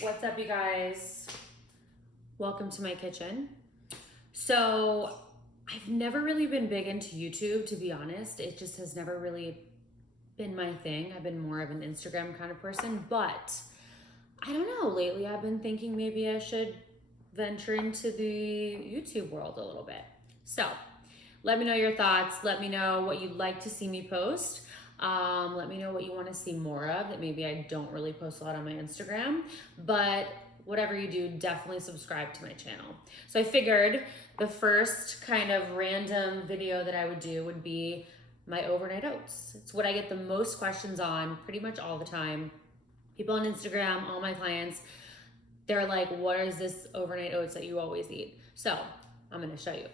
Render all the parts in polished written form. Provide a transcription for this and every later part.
What's up, you guys? Welcome to my kitchen. So I've never really been big into YouTube, to be honest. It just has never really been my thing. I've been more of an Instagram kind of person, but I don't know. Lately, I've been thinking maybe I should venture into the YouTube world a little bit. So let me know your thoughts. Let me know what you'd like to see me post. Let me know what you want to see more of that maybe I don't really post a lot on my Instagram, but whatever you do, definitely subscribe to my channel. So I figured the first kind of random video that I would do would be my overnight oats. It's what I get the most questions on pretty much all the time. People on Instagram, all my clients, they're like, what is this overnight oats that you always eat? So I'm gonna show you.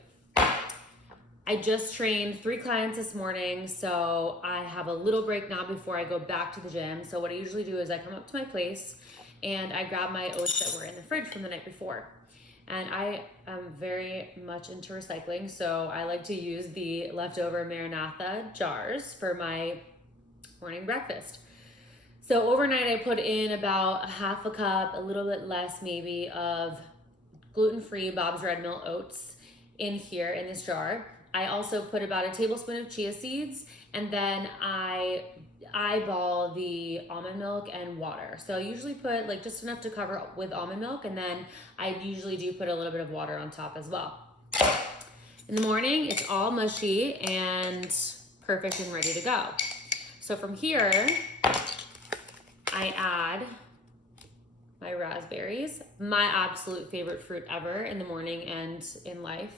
I just trained 3 clients this morning, so I have a little break now before I go back to the gym. So what I usually do is I come up to my place and I grab my oats that were in the fridge from the night before. And I am very much into recycling, so I like to use the leftover Maranatha jars for my morning breakfast. So overnight I put in about a half a cup, a little bit less maybe, of gluten-free Bob's Red Mill oats in here in this jar. I also put about a tablespoon of chia seeds, and then I eyeball the almond milk and water. So I usually put like just enough to cover with almond milk, and then I usually do put a little bit of water on top as well. In the morning, it's all mushy and perfect and ready to go. So from here, I add my raspberries. My absolute favorite fruit ever in the morning and in life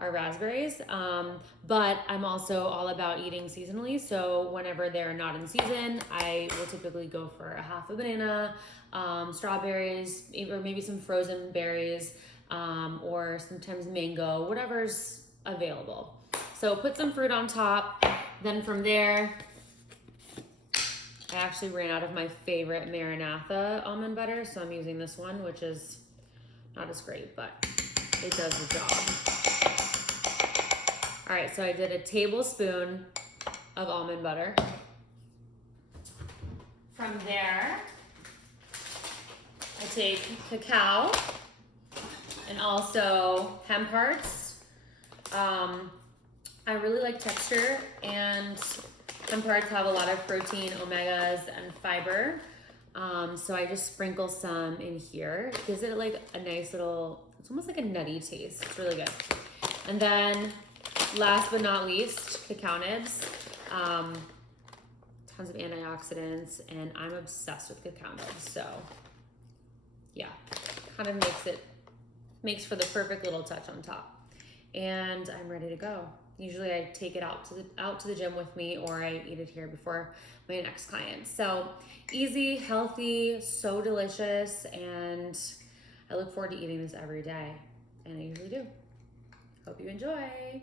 are raspberries. But I'm also all about eating seasonally. So whenever they're not in season, I will typically go for a half a banana, strawberries, or maybe some frozen berries, or sometimes mango, whatever's available. So put some fruit on top. Then from there, I actually ran out of my favorite Maranatha almond butter, so I'm using this one, which is not as great, but it does the job. All right, so I did a tablespoon of almond butter. From there, I take cacao and also hemp hearts. I really like texture, and hemp hearts have a lot of protein, omegas, and fiber. So I just sprinkle some in here. It gives it like a nice little, it's almost like a nutty taste. It's really good. And then last but not least, cacao nibs. Tons of antioxidants, and I'm obsessed with cacao nibs. So yeah, kind of makes for the perfect little touch on top. And I'm ready to go. Usually I take it out to the gym with me, or I eat it here before my next client. So easy, healthy, so delicious, and I look forward to eating this every day, and I usually do. Hope you enjoy.